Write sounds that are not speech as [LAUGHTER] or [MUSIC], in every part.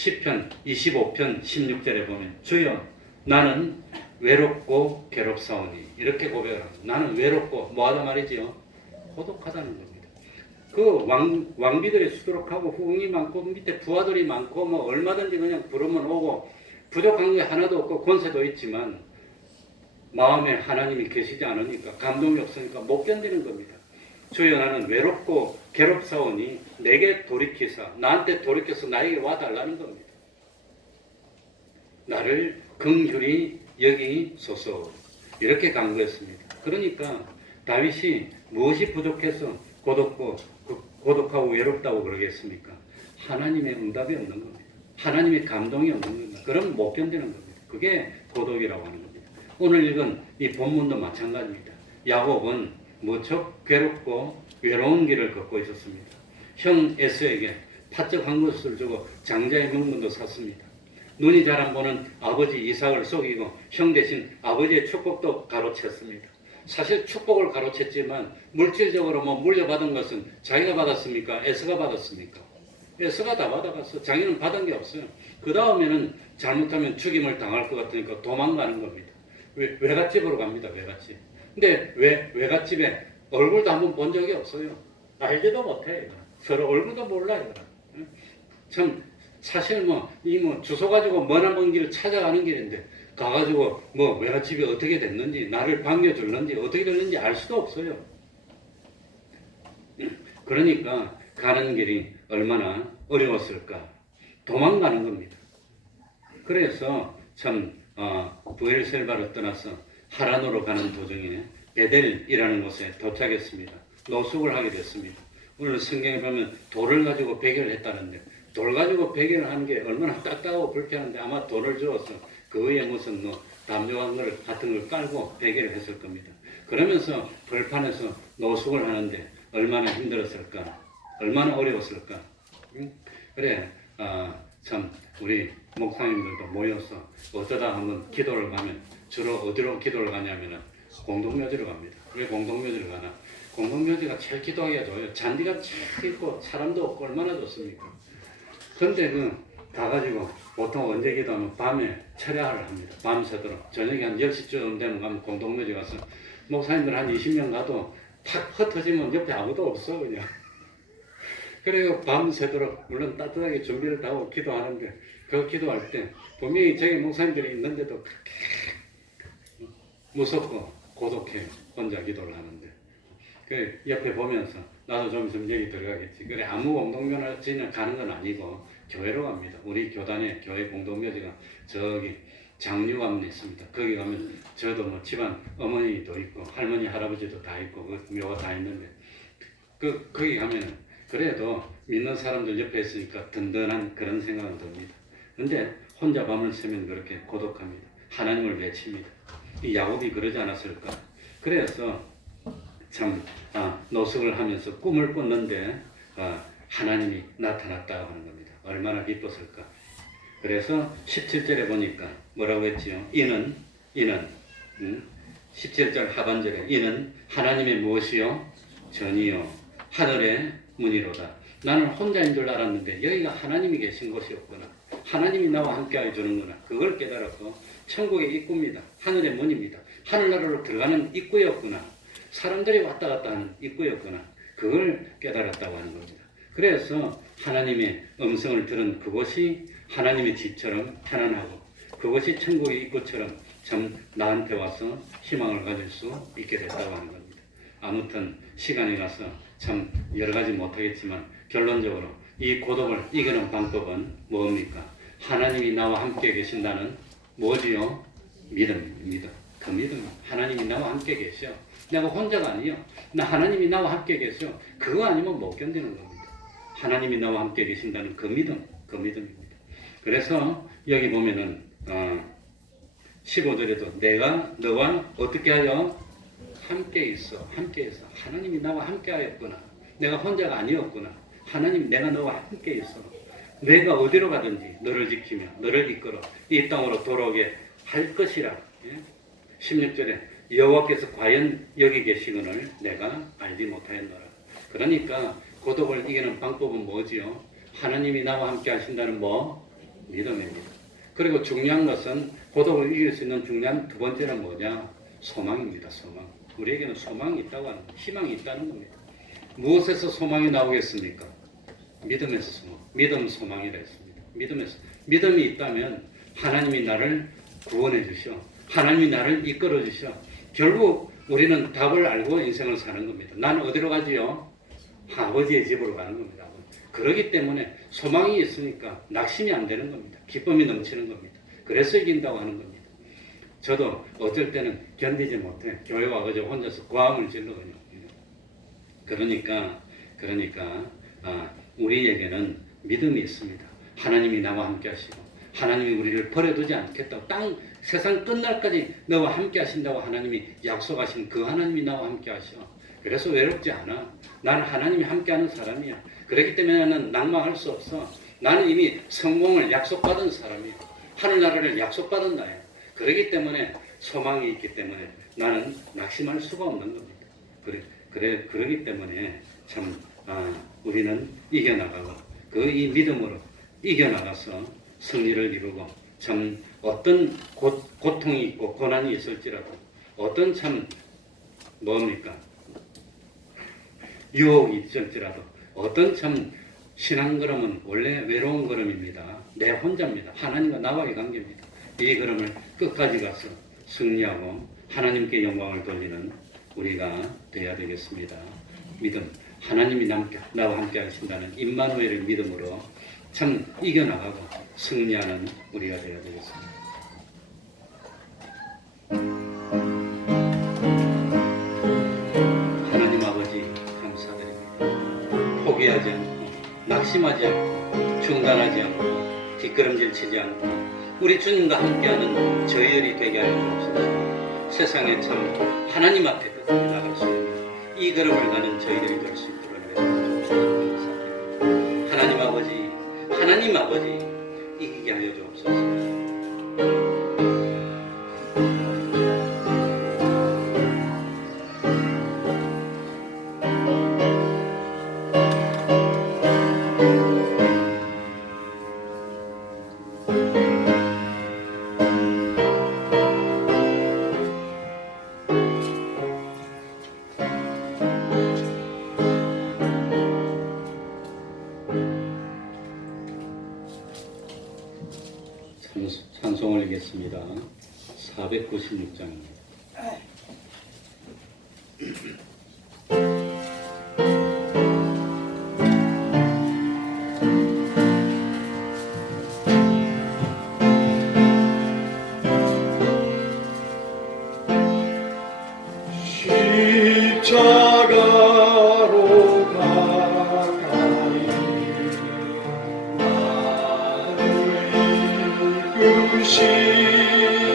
10편 25편 16절에 보면 주여 나는 외롭고 괴롭사오니 이렇게 고백을 합니다. 나는 외롭고 뭐하다 말이지요? 고독하다는 겁니다. 그 왕, 왕비들이 수두룩하고 후궁이 많고 밑에 부하들이 많고 뭐 얼마든지 그냥 부르면 오고 부족한 게 하나도 없고 권세도 있지만 마음에 하나님이 계시지 않으니까 감동이 없으니까 못 견디는 겁니다. 주여 나는 외롭고 괴롭사오니 내게 돌이키사 나한테 돌이켜서 나에게 와달라는 겁니다. 나를 긍휼히 여기소서 이렇게 간구했습니다. 그러니까 다윗이 무엇이 부족해서 고독고 그 고독하고 외롭다고 그러겠습니까? 하나님의 응답이 없는 겁니다. 하나님의 감동이 없는 겁니다. 그럼 못 견디는 겁니다. 그게 고독이라고 하는 겁니다. 오늘 읽은 이 본문도 마찬가지입니다. 야곱은 무척 괴롭고 외로운 길을 걷고 있었습니다. 형 에스에게 파적 한 것을 주고 장자의 명분도 샀습니다. 눈이 잘 안 보는 아버지 이삭을 속이고 형 대신 아버지의 축복도 가로챘습니다. 사실 축복을 가로챘지만 물질적으로 뭐 물려받은 것은 자기가 받았습니까? 에스가 받았습니까? 에스가 다 받아갔어. 자기는 받은 게 없어요. 그 다음에는 잘못하면 죽임을 당할 것 같으니까 도망가는 겁니다. 외, 외갓집으로 갑니다. 외갓집. 근데 외, 외갓집에 얼굴도 한 번 본 적이 없어요. 알지도 못해. 서로 얼굴도 몰라요. 참 사실 뭐 이 뭐 주소 가지고 머나먼 길을 찾아가는 길인데 가가지고 뭐 외갓집이 어떻게 됐는지 나를 반겨줄는지 어떻게 됐는지 알 수도 없어요. 그러니까 가는 길이 얼마나 어려웠을까 도망가는 겁니다. 그래서 참 어, 부엘셀바를 떠나서 하란으로 가는 도중에 베델이라는 곳에 도착했습니다. 노숙을 하게 됐습니다. 오늘 성경에 보면 돌을 가지고 베개를 했다는데 돌 가지고 베개를 하는 게 얼마나 딱딱하고 불편한데 아마 돌을 주어서 그 위에 무슨 뭐 담요한 걸 같은 걸 깔고 베개를 했을 겁니다. 그러면서 벌판에서 노숙을 하는데 얼마나 힘들었을까, 얼마나 어려웠을까. 응? 그래, 아, 참 우리 목사님들도 모여서 어쩌다 한번 기도를 가면 주로 어디로 기도를 가냐면은 공동묘지로 갑니다. 왜 공동묘지를 가나? 공동묘지가 제일 기도하기가 좋아요. 잔디가 쫙 있고 사람도 없고 얼마나 좋습니까? 근데 그 가가지고 보통 언제 기도하면 밤에 철야를 합니다. 밤새도록 저녁에 한 10시쯤 되면 가면 공동묘지 가서 목사님들 한 20년 가도 탁 흩어지면 옆에 아무도 없어 그냥. 그래요. 밤새도록 물론 따뜻하게 준비를 다 하고 기도하는데 그 기도할 때 분명히 저기 목사님들이 있는데도 무섭고 고독해 혼자 기도를 하는데 그 옆에 보면서 나도 좀 있으면 여기 들어가겠지 그래 아무 공동묘지는 가는 건 아니고 교회로 갑니다 우리 교단의 교회 공동묘지가 저기 장류암에 있습니다 거기 가면 저도 뭐 집안 어머니도 있고 할머니 할아버지도 다 있고 그 묘가 다 있는데 그 거기 가면은 그래도 믿는 사람들 옆에 있으니까 든든한 그런 생각은 듭니다. 근데 혼자 밤을 새면 그렇게 고독합니다. 하나님을 외칩니다. 이 야곱이 그러지 않았을까? 그래서 참 아, 노숙을 하면서 꿈을 꿨는데 아, 하나님이 나타났다고 하는 겁니다. 얼마나 기뻤을까? 그래서 17절에 보니까 뭐라고 했지요? 이는 이는 음? 17절 하반절에 이는 하나님의 무엇이요? 전이요 하늘의 문이로다. 나는 혼자인 줄 알았는데 여기가 하나님이 계신 곳이었구나. 하나님이 나와 함께 해주는구나. 그걸 깨달았고 천국의 입구입니다. 하늘의 문입니다. 하늘나라로 들어가는 입구였구나. 사람들이 왔다 갔다 하는 입구였구나. 그걸 깨달았다고 하는 겁니다. 그래서 하나님의 음성을 들은 그곳이 하나님의 집처럼 편안하고 그것이 천국의 입구처럼 참 나한테 와서 희망을 가질 수 있게 됐다고 하는 겁니다. 아무튼 시간이 가서 참 여러 가지 못하겠지만 결론적으로 이 고독을 이기는 방법은 뭡니까? 하나님이 나와 함께 계신다는 뭐지요? 믿음입니다. 믿음. 그 믿음. 하나님이 나와 함께 계셔. 내가 혼자가 아니요. 나 하나님이 나와 함께 계셔. 그거 아니면 못 견디는 겁니다. 하나님이 나와 함께 계신다는 그 믿음. 그 믿음입니다. 그래서 여기 보면은 어, 15절에도 내가 너와 어떻게 하여 함께 있어. 함께 있어. 하나님이 나와 함께 하였구나. 내가 혼자가 아니었구나. 하나님 내가 너와 함께 있어. 내가 어디로 가든지 너를 지키며 너를 이끌어 이 땅으로 돌아오게 할 것이라. 예? 16절에 여호와께서 과연 여기 계시거늘 내가 알지 못하였노라. 그러니까 고독을 이기는 방법은 뭐지요? 하나님이 나와 함께 하신다는 뭐 믿음입니다. 그리고 중요한 것은 고독을 이길 수 있는 중요한 두 번째는 뭐냐? 소망입니다. 소망. 우리에게는 소망이 있다고 하는. 희망이 있다는 겁니다. 무엇에서 소망이 나오겠습니까? 믿음에서 소망. 믿음 소망이라 했습니다. 믿음에서 믿음이 있다면 하나님이 나를 구원해 주셔. 하나님이 나를 이끌어 주셔. 결국 우리는 답을 알고 인생을 사는 겁니다. 나는 어디로 가지요? 아버지의 집으로 가는 겁니다. 그러기 때문에 소망이 있으니까 낙심이 안 되는 겁니다. 기쁨이 넘치는 겁니다. 그래서 이긴다고 하는 겁니다. 저도 어쩔 때는 견디지 못해. 교회 와가지고 혼자서 고함을 질러거든요. 그러니까, 그러니까, 아, 우리에게는 믿음이 있습니다. 하나님이 나와 함께 하시고, 하나님이 우리를 버려두지 않겠다고, 땅, 세상 끝날까지 너와 함께 하신다고 하나님이 약속하신 그 하나님이 나와 함께 하셔. 그래서 외롭지 않아. 나는 하나님이 함께하는 사람이야. 그렇기 때문에 나는 낭망할 수 없어. 나는 이미 성공을 약속받은 사람이야. 하늘나라를 약속받은 나야. 그렇기 때문에 소망이 있기 때문에 나는 낙심할 수가 없는 겁니다. 그래, 그래, 그러기 때문에 참, 아, 우리는 이겨나가고, 그 이 믿음으로 이겨나가서 승리를 이루고, 참, 어떤 고, 고통이 있고, 고난이 있을지라도, 어떤 참, 뭡니까? 유혹이 있을지라도, 어떤 참, 신앙 걸음은 원래 외로운 걸음입니다. 내 혼자입니다. 하나님과 나와의 관계입니다. 이 걸음을 끝까지 가서 승리하고 하나님께 영광을 돌리는 우리가 되어야 되겠습니다. 믿음. 하나님이 나와 함께 하신다는 임마누엘의 믿음으로 참 이겨나가고 승리하는 우리가 되어야 되겠습니다. 하나님 아버지 감사드립니다. 포기하지 않고 낙심하지 않고 중단하지 않고 뒷걸음질 치지 않고 우리 주님과 함께하는 저희들이 되게 하여 주옵소서. 세상에 참 하나님 앞에 끝까지 나갈 수 있는 이 걸음을 가는 저희들이 될 수 있도록 인도해 주옵소서. 하나님 아버지, 하나님 아버지 이기게 하여 주옵소서. 찬- 찬송을 읽겠습니다. 496장입니다. 나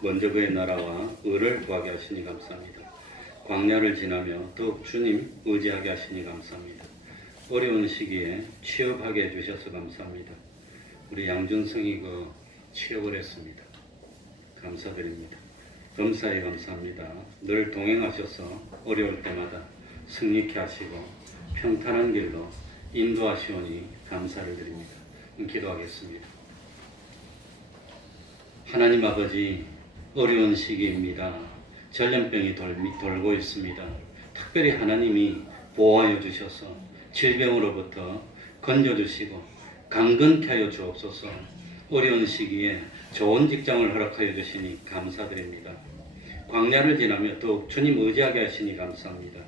먼저 그의 나라와 의를 구하게 하시니 감사합니다. 광야를 지나며 더욱 주님 의지하게 하시니 감사합니다. 어려운 시기에 취업하게 해주셔서 감사합니다. 우리 양준성이 그 취업을 했습니다. 감사드립니다. 감사히 감사합니다. 늘 동행하셔서 어려울 때마다 승리케 하시고 평탄한 길로 인도하시오니 감사를 드립니다. 기도하겠습니다. 하나님 아버지 어려운 시기입니다. 전염병이 돌, 돌고 있습니다. 특별히 하나님이 보호하여 주셔서 질병으로부터 건져주시고 강건케 하여 주옵소서 어려운 시기에 좋은 직장을 허락하여 주시니 감사드립니다. 광야를 지나며 더욱 주님 의지하게 하시니 감사합니다.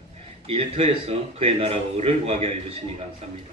일터에서 그의 나라와 의를 구하게 하여 주시니 감사합니다.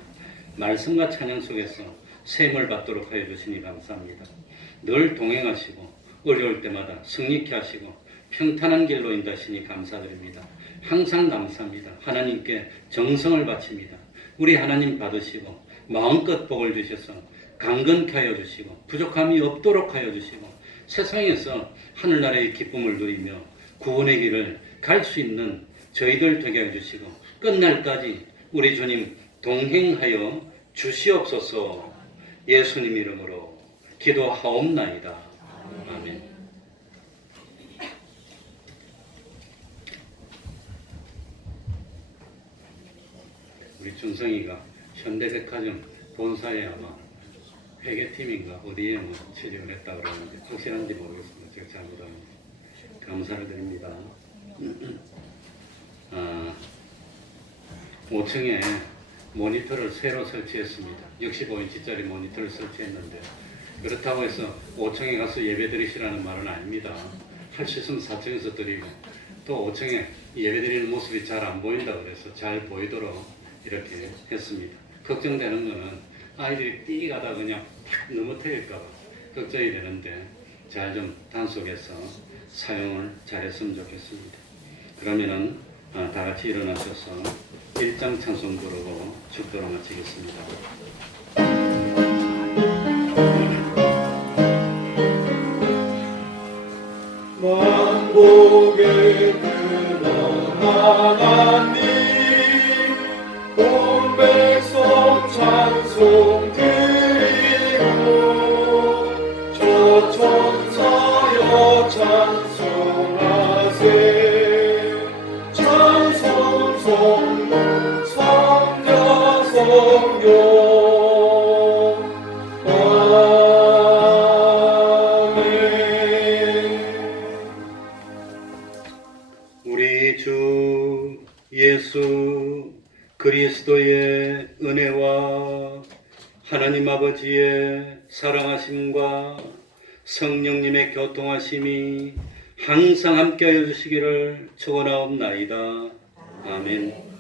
말씀과 찬양 속에서 샘을 받도록 하여 주시니 감사합니다. 늘 동행하시고 어려울 때마다 승리케 하시고 평탄한 길로 인도하시니 감사드립니다. 항상 감사합니다. 하나님께 정성을 바칩니다. 우리 하나님 받으시고 마음껏 복을 주셔서 강건케 하여 주시고 부족함이 없도록 하여 주시고 세상에서 하늘나라의 기쁨을 누리며 구원의 길을 갈 수 있는 저희들 되게 해주시고 끝날까지 우리 주님 동행하여 주시옵소서 예수님 이름으로 기도하옵나이다. 아멘. 우리 준성이가 현대백화점 본사에 아마 회계팀인가 어디에 뭐 취직을 했다 그러는데 확실한지 모르겠습니다. 제가 잘못 알고 감사를 드립니다. [CLEARS THROAT] 아, 5층에 모니터를 새로 설치했습니다. 65인치짜리 모니터를 설치했는데 그렇다고 해서 5층에 가서 예배 드리시라는 말은 아닙니다. 할 수 있으면 4층에서 드리고 또 5층에 예배 드리는 모습이 잘 안 보인다 그래서 잘 보이도록 이렇게 했습니다. 걱정되는 거는 아이들이 뛰가다 그냥 탁 넘어뜨릴까 봐 걱정이 되는데 잘 좀 단속해서 사용을 잘했으면 좋겠습니다. 그러면은 아, 다 같이 일어나셔서 일장 찬송 부르고 축도로 마치겠습니다. 근 그리스도의 은혜와 하나님 아버지의 사랑하심과 성령님의 교통하심이 항상 함께하여 주시기를 축원하옵나이다. 아멘.